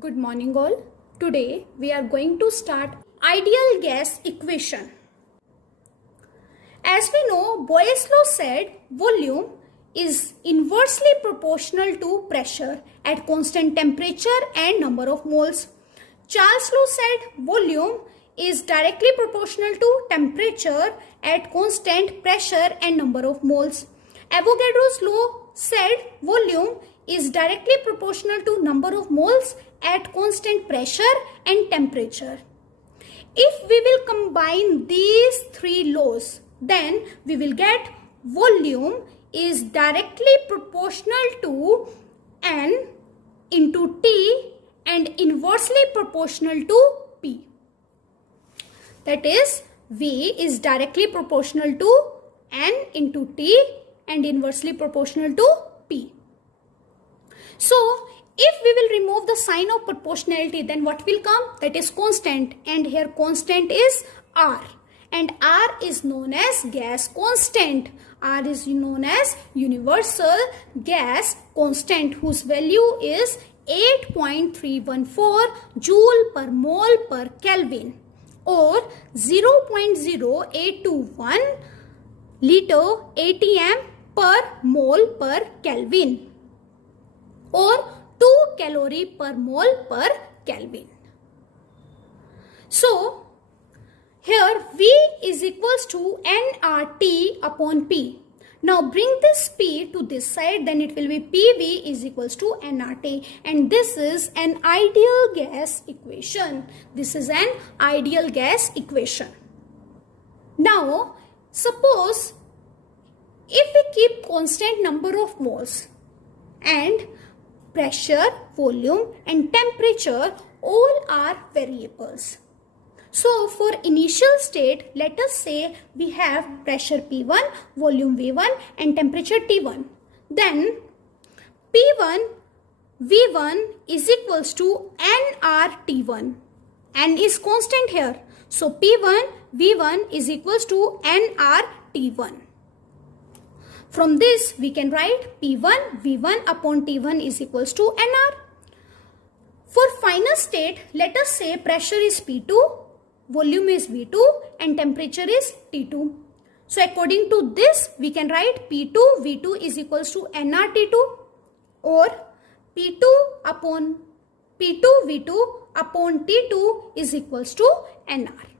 Good morning all. Today we are going to start ideal gas equation. As we know, Boyle's law said volume is inversely proportional to pressure at constant temperature and number of moles. Charles' law said volume is directly proportional to temperature at constant pressure and number of moles. Avogadro's law said volume is directly proportional to number of moles at constant pressure and temperature. If we will combine these three laws, then we will get volume is directly proportional to N into T and inversely proportional to P. That is, V is directly proportional to N into T and inversely proportional to P. So, if we will remove the sign of proportionality, then what will come? That is constant, and here constant is R, and R is known as gas constant. R is known as universal gas constant, whose value is 8.314 joule per mole per Kelvin or 0.0821 liter atm per mole per Kelvin or 2 calorie per mole per Kelvin. So, here V is equals to nRT upon P. Now bring this P to this side, then it will be PV is equals to nRT, and this is an ideal gas equation. This is an ideal gas equation. Now, suppose if we keep constant number of moles and pressure, volume and temperature all are variables. So for initial state, let us say we have pressure P1, volume V1 and temperature T1. Then P1 V1 is equals to nRT1. N is constant here. So P1 V1 is equals to nRT1. From this, we can write P1 V1 upon T1 is equals to nR. For final state, let us say pressure is P2, volume is V2 and temperature is T2. So according to this, we can write P2 V2 is equals to nRT2 or P2 V2 upon T2 is equals to nR.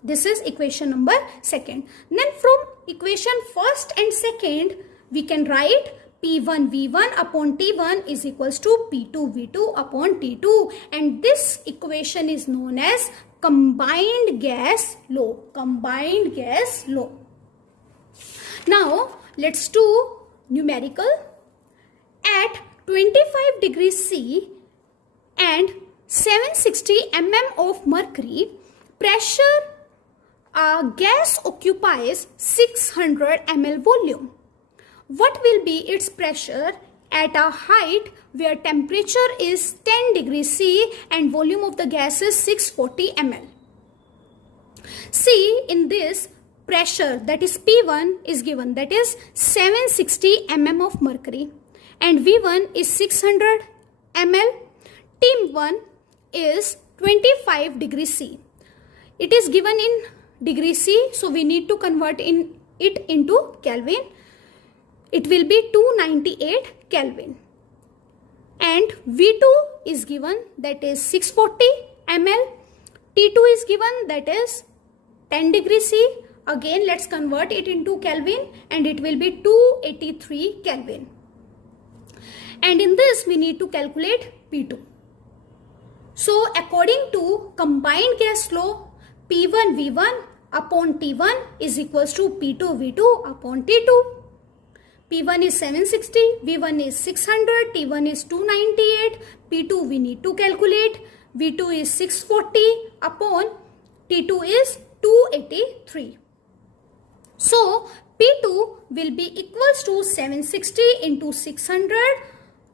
This is equation number second. Then from equation first and second, we can write P1 V1 upon T1 is equals to P2 V2 upon T2, and this equation is known as combined gas law. Combined gas law. Now let's do numerical. At 25 degrees C and 760 mm of mercury, pressure gas occupies 600 ml volume. What will be its pressure at a height where temperature is 10 degrees C and volume of the gas is 640 ml? See, in this pressure, that is P1 is given, that is 760 mm of mercury, and V1 is 600 ml. T1 is 25 degrees C. It is given in degree C, so we need to convert it into Kelvin. It will be 298 Kelvin. And V2 is given, that is 640 ml. T2 is given, that is 10 degrees C. Again, let's convert it into Kelvin and it will be 283 Kelvin. And in this, we need to calculate P2. So according to combined gas law, P1 V1 upon T1 is equals to P2 V2 upon T2. P1 is 760, V1 is 600, T1 is 298, P2 we need to calculate, V2 is 640 upon T2 is 283. So P2 will be equals to 760 into 600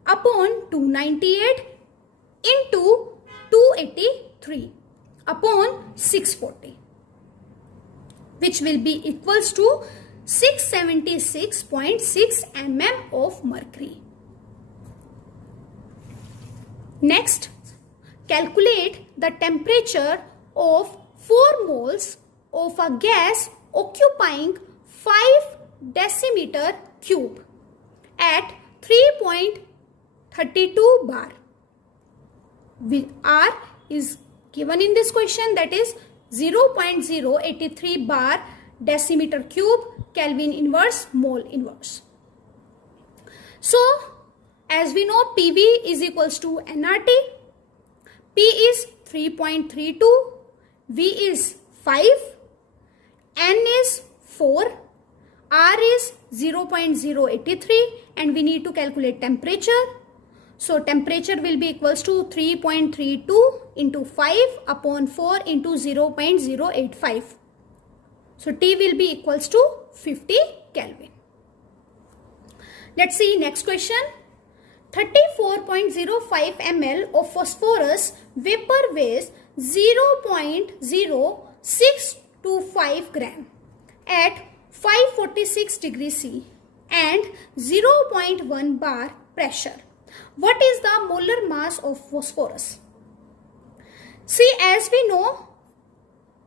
upon 298 into 283 upon 640, which will be equals to 676.6 mm of mercury. Next, calculate the temperature of 4 moles of a gas occupying 5 decimeter cube at 3.32 bar. R is given in this question, that is 0.083 bar decimeter cube Kelvin inverse mole inverse. So as we know, PV is equals to nRT. P is 3.32, V is 5, N is 4, R is 0.083, and we need to calculate temperature. So temperature will be equals to 3.32 into 5 upon 4 into 0.085. So T will be equals to 50 Kelvin. Let's see next question. 34.05 ml of phosphorus vapor weighs 0.0625 gram at 546 degrees C and 0.1 bar pressure. What is the molar mass of phosphorus? See, as we know,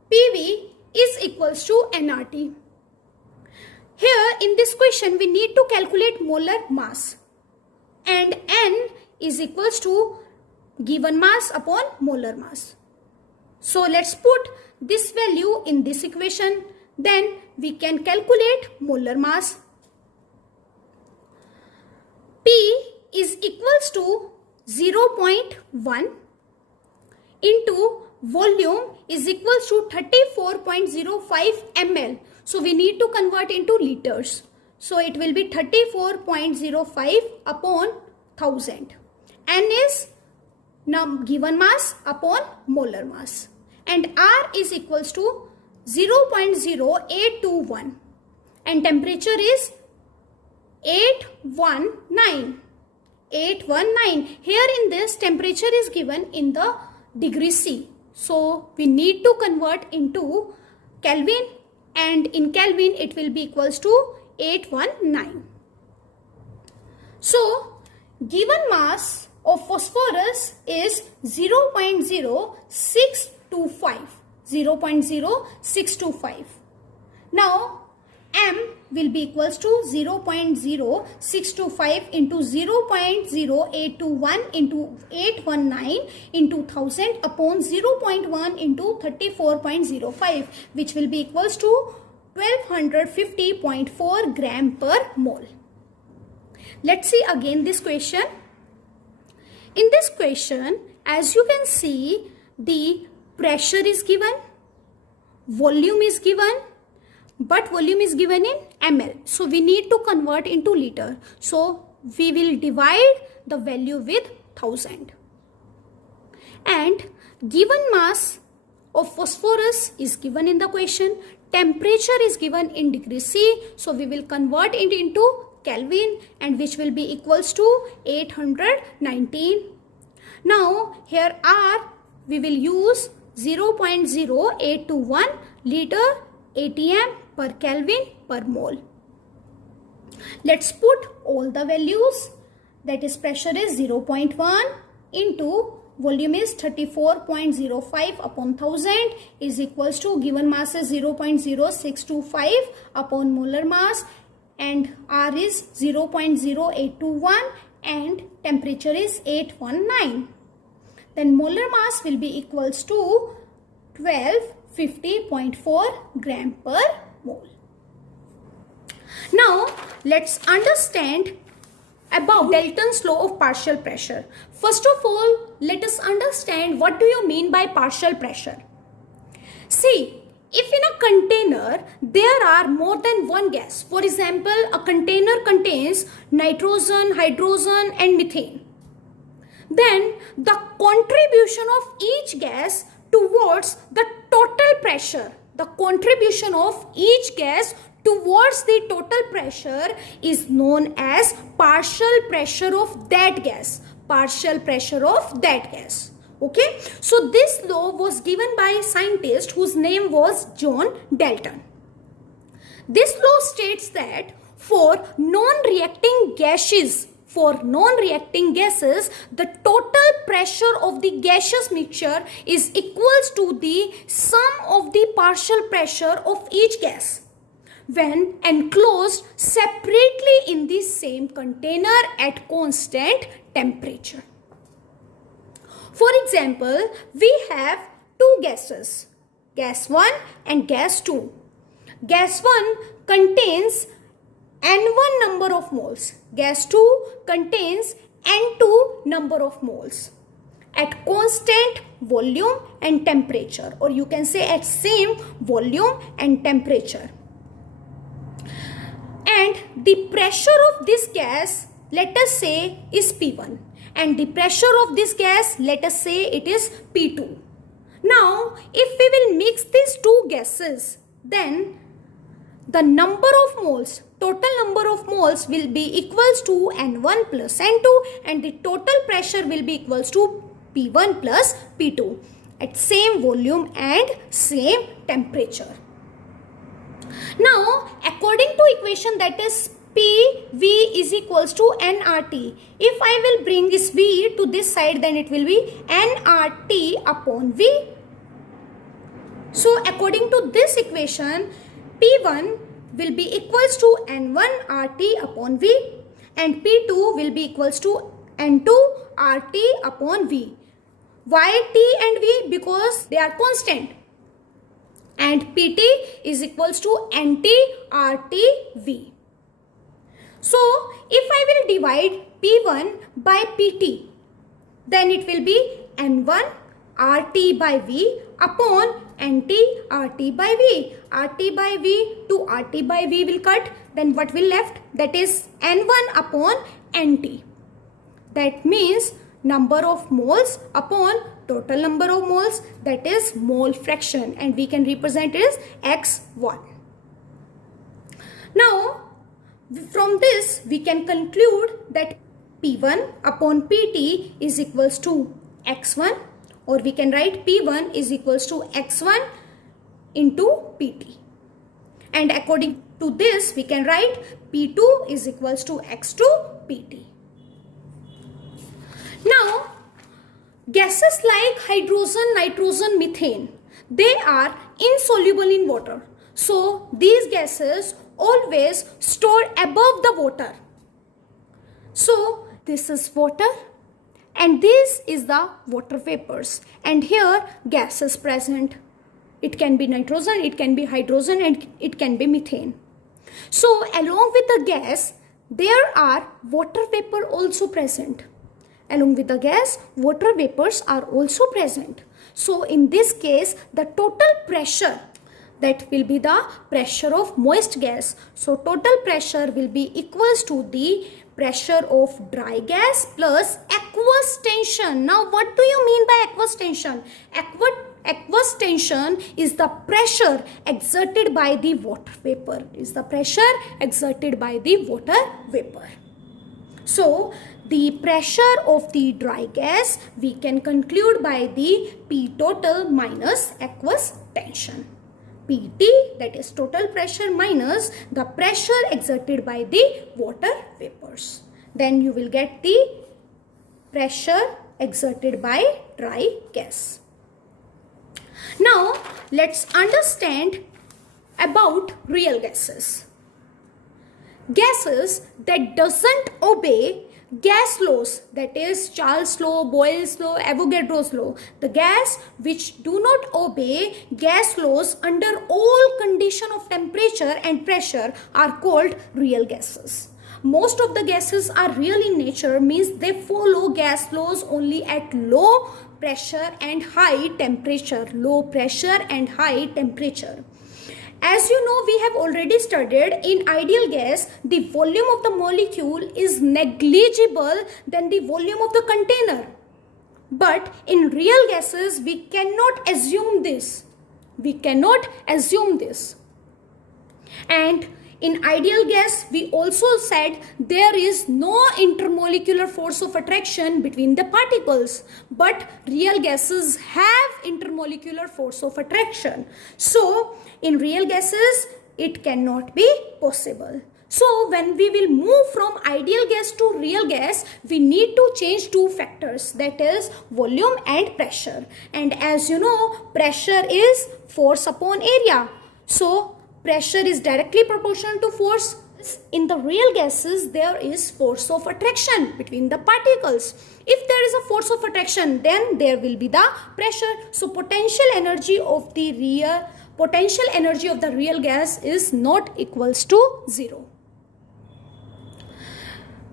PV is equals to nRT. Here in this question, we need to calculate molar mass, and N is equals to given mass upon molar mass. So let's put this value in this equation, then we can calculate molar mass. P is equals to 0.1 into volume is equals to 34.05 ml. So we need to convert into liters. So it will be 34.05 upon 1000. N is given mass upon molar mass. And R is equals to 0.0821. And temperature is 819. 819. Here in this, temperature is given in the degree C. So we need to convert into Kelvin, and in Kelvin it will be equals to 819. So given mass of phosphorus is 0.0625. 0.0625. Now M will be equals to 0.0625 into 0.0821 into 819 into 1000 upon 0.1 into 34.05, which will be equals to 1250.4 gram per mole. Let's see again this question. In this question, as you can see, the pressure is given, volume is given, but volume is given in ml. So we need to convert into liter. So we will divide the value with 1000. And given mass of phosphorus is given in the question. Temperature is given in degree C. So we will convert it into Kelvin, and which will be equals to 819. Now here R we will use 0.0821 liter atm per Kelvin per mole. Let's put all the values. That is, pressure is 0.1 into volume is 34.05 upon 1000 is equals to given mass is 0.0625 upon molar mass, and R is 0.0821 and temperature is 819. Then molar mass will be equals to 1250.4 gram per mole. Now let's understand about Dalton's law of partial pressure. First of all, let us understand what do you mean by partial pressure. See, if in a container there are more than one gas, for example, a container contains nitrogen, hydrogen and methane, then the contribution of each gas towards the total pressure, the contribution of each gas towards the total pressure is known as partial pressure of that gas. Partial pressure of that gas. Okay. So this law was given by a scientist whose name was John Dalton. This law states that for non-reacting gases, For non-reacting gases, the total pressure of the gaseous mixture is equals to the sum of the partial pressure of each gas when enclosed separately in the same container at constant temperature. For example, we have two gases, gas 1 and gas 2. Gas 1 contains N1 number of moles. Gas 2 contains N2 number of moles at constant volume and temperature, or you can say at same volume and temperature. And the pressure of this gas, let us say, is P1, and the pressure of this gas, let us say it is P2. Now, if we will mix these two gases, then the number of moles, total number of moles will be equals to N1 plus N2, and the total pressure will be equals to P1 plus P2 at same volume and same temperature. Now, according to equation, that is PV is equals to nRT. If I will bring this V to this side, then it will be nRT upon V. So, according to this equation, P1 will be equals to N1 RT upon V, and P2 will be equals to N2 RT upon V. Why T and V? Because they are constant. And PT is equals to NT RT V. So, if I will divide P1 by PT, then it will be N1 RT by V upon NT RT by V. RT by V to RT by V will cut. Then what will left? That is N1 upon NT. That means number of moles upon total number of moles, that is mole fraction, and we can represent it as X1. Now, from this we can conclude that P1 upon PT is equals to X1, or we can write P1 is equals to X1 into PT. And according to this, we can write P2 is equals to X2 PT. Now, gases like hydrogen, nitrogen, methane, they are insoluble in water. So, these gases always store above the water. So, this is water and this is the water vapors, and here gas is present. It can be nitrogen, it can be hydrogen, and it can be methane. So, along with the gas, there are water vapor also present. Along with the gas, water vapors are also present. So, in this case, the total pressure, that will be the pressure of moist gas. So, total pressure will be equals to the pressure of dry gas plus aqueous tension. Now, what do you mean by aqueous tension? Aqueous tension is the pressure exerted by the water vapor. Is the pressure exerted by the water vapor. So, the pressure of the dry gas we can conclude by the P total minus aqueous tension. PT, that is total pressure, minus the pressure exerted by the water vapors. Then you will get the pressure exerted by dry gas. Now, let's understand about real gases. Gases that doesn't obey gas laws, that is Charles law, Boyle's law, Avogadro's law. The gas which do not obey gas laws under all condition of temperature and pressure are called real gases. Most of the gases are real in nature, means they follow gas laws only at low pressure and high temperature. Low pressure and high temperature. As you know, we have already studied in ideal gas, the volume of the molecule is negligible than the volume of the container. But in real gases, we cannot assume this. We cannot assume this. And in ideal gas, we also said there is no intermolecular force of attraction between the particles. But real gases have intermolecular force of attraction. So, in real gases, it cannot be possible. So when we will move from ideal gas to real gas, we need to change two factors, that is volume and pressure. And as you know, pressure is force upon area. So pressure is directly proportional to force. In the real gases, there is force of attraction between the particles. If there is a force of attraction, then there will be the pressure. So potential energy of the real gas is not equals to 0.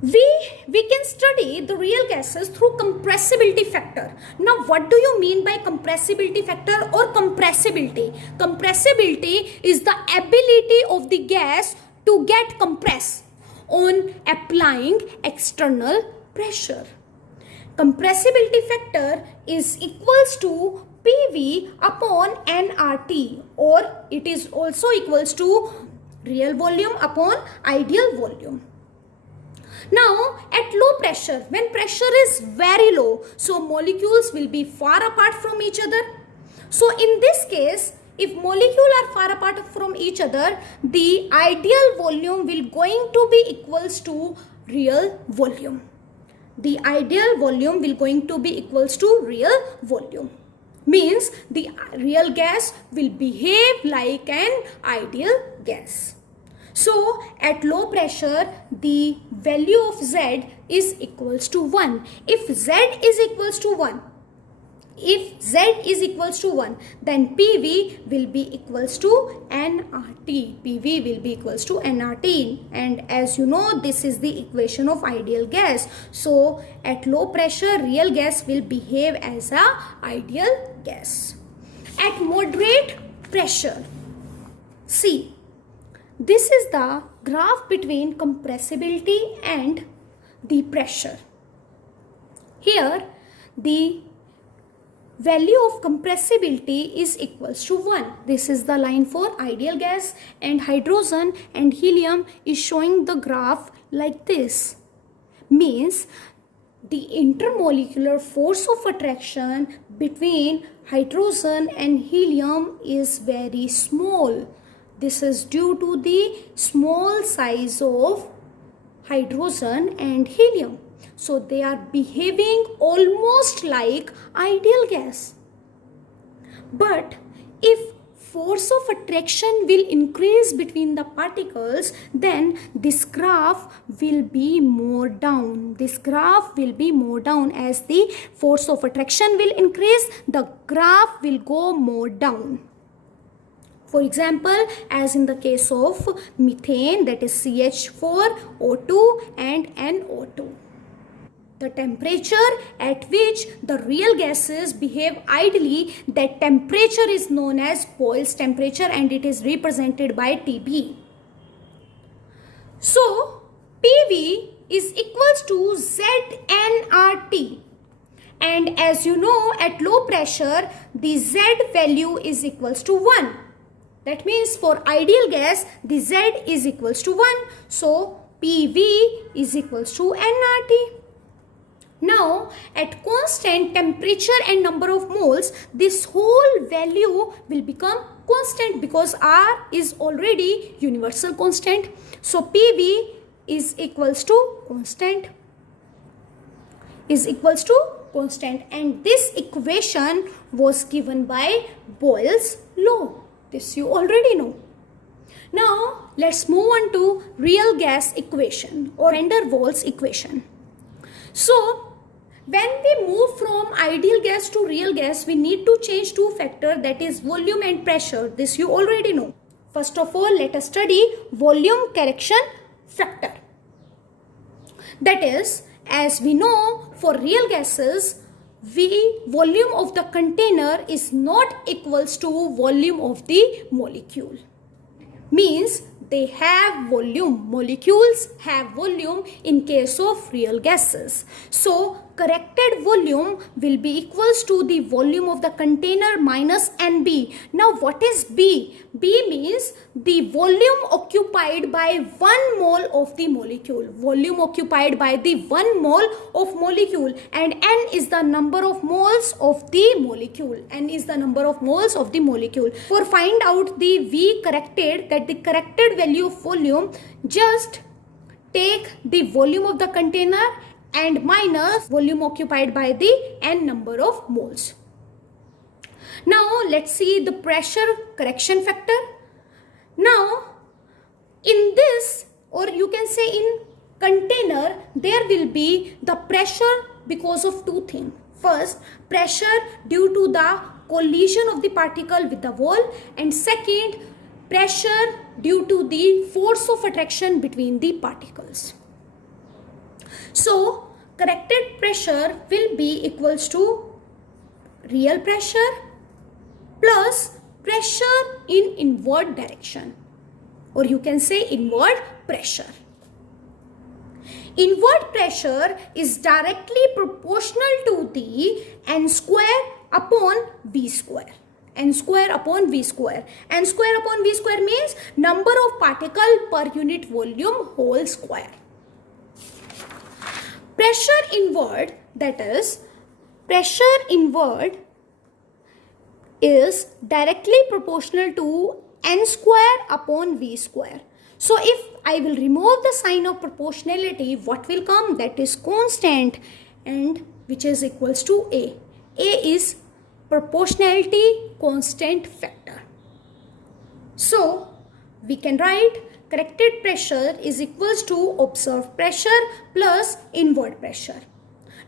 We can study the real gases through compressibility factor. Now, what do you mean by compressibility factor or compressibility? Compressibility is the ability of the gas to get compressed on applying external pressure. Compressibility factor is equals to PV upon nRT, or it is also equals to real volume upon ideal volume. Now, at low pressure, when pressure is very low, so molecules will be far apart from each other. So in this case, if molecules are far apart from each other, the ideal volume will going to be equals to real volume. The ideal volume will going to be equals to real volume. Means the real gas will behave like an ideal gas. So at low pressure, the value of Z is equals to 1. If Z is equals to 1, then PV will be equals to nRT. PV will be equals to nRT. And as you know, this is the equation of ideal gas. So at low pressure, real gas will behave as a ideal gas. At moderate pressure, see, this is the graph between compressibility and the pressure. Here, the value of compressibility is equals to 1. This is the line for ideal gas, and hydrogen and helium is showing the graph like this. Means the intermolecular force of attraction between hydrogen and helium is very small. This is due to the small size of hydrogen and helium. So they are behaving almost like ideal gas. But if force of attraction will increase between the particles, then this graph will be more down. This graph will be more down. As the force of attraction will increase, the graph will go more down. For example, as in the case of methane, that is CH4O2 and NO2. The temperature at which the real gases behave ideally, that temperature is known as Boyle's temperature, and it is represented by TB. So, PV is equals to ZnRT. And as you know, at low pressure, the Z value is equals to 1. That means for ideal gas, the Z is equals to 1. So, PV is equals to nRT. Now, at constant temperature and number of moles, this whole value will become constant because R is already universal constant. So, PV is equals to constant. And this equation was given by Boyle's law. This you already know. Now, let's move on to real gas equation or van der Waals equation. So, when we move from ideal gas to real gas, we need to change two factors, that is volume and pressure. This you already know. First of all, let us study volume correction factor. That is, as we know, for real gases, volume of the container is not equals to volume of the molecule. Means they have volume. Molecules have volume in case of real gases. So corrected volume will be equals to the volume of the container minus NB. Now what is B? B means the volume occupied by 1 mole of the molecule. Volume occupied by the 1 mole of molecule, and N is the number of moles of the molecule. N is the number of moles of the molecule. For find out the V corrected, that the corrected value of volume, just take the volume of the container and minus volume occupied by the N number of moles. Now let's see the pressure correction factor. Now in this, or you can say in container, there will be the pressure because of two things. First, pressure due to the collision of the particle with the wall, and second, pressure due to the force of attraction between the particles. So corrected pressure will be equals to real pressure plus pressure in inward direction, or you can say inward pressure. Inward pressure is directly proportional to the N square upon V square. N square upon V square. N square upon V square means number of particle per unit volume whole square. Pressure inward, that is, pressure inward is directly proportional to N square upon V square. So if I will remove the sign of proportionality, what will come? That is constant, and which is equals to A. A is proportionality constant factor. So we can write corrected pressure is equals to observed pressure plus inward pressure.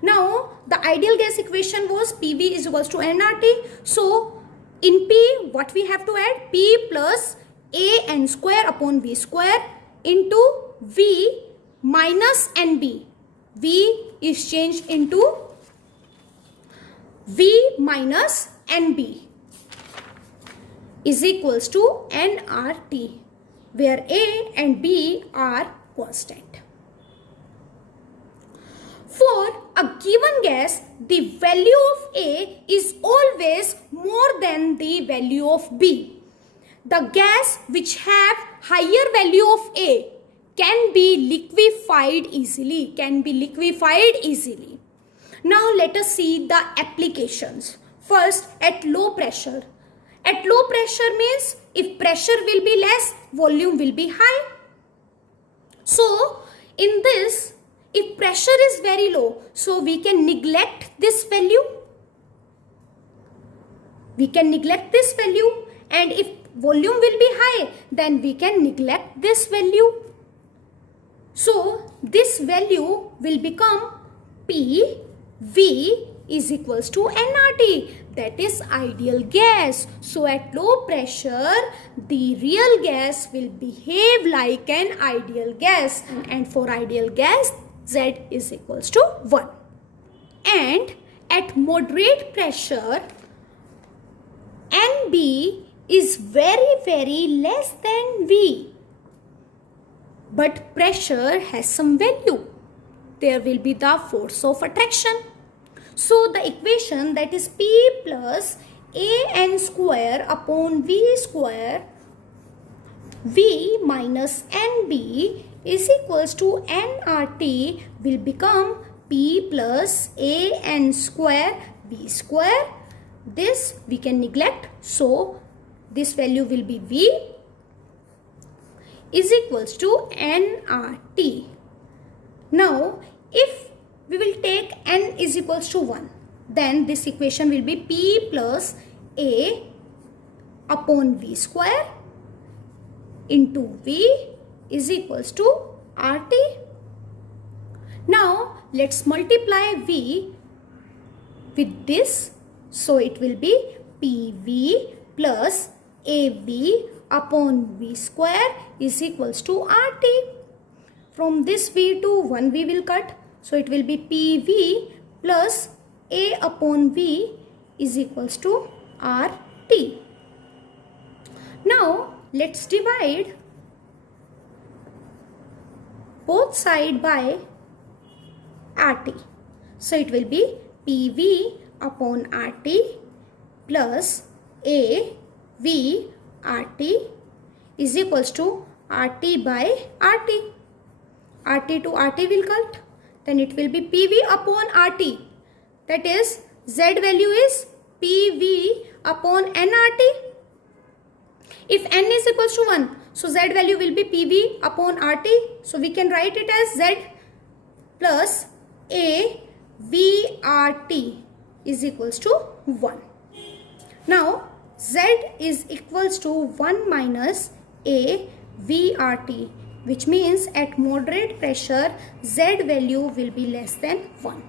Now the ideal gas equation was PV is equals to nRT. So in P, what we have to add? P plus A N square upon V square into V minus NB. V is changed into V minus NB is equals to nRT, where A and B are constant. For a given gas, the value of A is always more than the value of B. The gas which have higher value of A can be liquefied easily, Now let us see the applications. First, at low pressure. At low pressure means if pressure will be less, volume will be high. So in this, if pressure is very low, so we can neglect this value. And if volume will be high, then we can neglect this value. So this value will become PV is equals to nRT, that is ideal gas. So at low pressure, the real gas will behave like an ideal gas, and for ideal gas, Z is equals to 1. And at moderate pressure, NB is very less than V. But pressure has some value. There will be the force of attraction. So the equation, that is P plus AN square upon V square, V minus NB is equals to nRT, will become P plus AN square V square. This we can neglect, so this value will be V is equals to nRT. Now if we will take n is equals to 1, then this equation will be P plus A upon V square into V is equals to RT. Now let's multiply V with this, so it will be PV plus AB upon V square is equals to RT. From this V to 1 V will cut, so it will be PV plus A upon V is equals to RT. Now let's divide both side by RT. So it will be PV upon RT plus AV RT is equals to RT by RT. RT to RT will cut. Then it will be PV upon RT. That is Z value is PV upon nRT. If n is equals to 1, so Z value will be PV upon RT. So we can write it as Z plus AVRT is equals to 1. Now Z is equals to 1 minus AVRT, which means at moderate pressure Z value will be less than 1.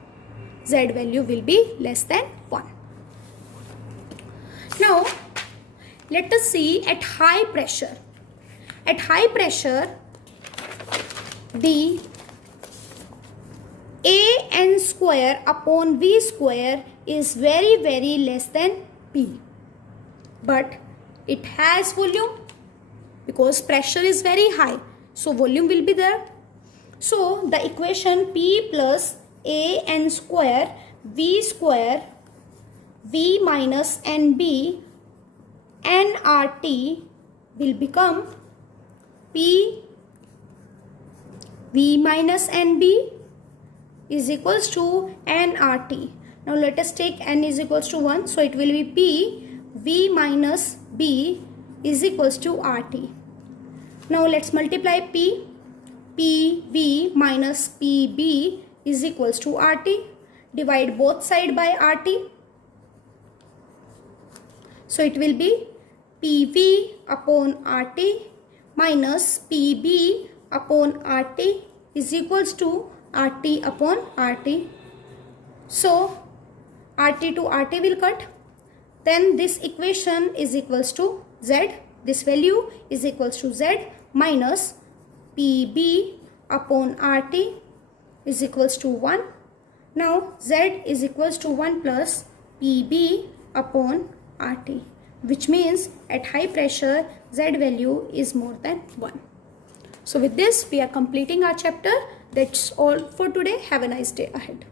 Z value will be less than 1. Now let us see at high pressure. At high pressure, the AN square upon V square is very less than P. But it has volume because pressure is very high. So volume will be there. So the equation P plus AN square V square V minus NB nRT will become P V minus NB is equals to nRT. Now let us take n is equals to 1. So it will be P V minus B is equals to RT. Now let's multiply P. PV minus PB is equals to RT. Divide both sides by RT. So it will be PV upon RT minus PB upon RT is equals to RT upon RT. So RT to RT will cut. Then this equation is equals to Z. This value is equals to Z minus PB upon RT is equals to 1. Now Z is equals to 1 plus PB upon RT, which means at high pressure Z value is more than 1. So with this we are completing our chapter. That's all for today. Have a nice day ahead.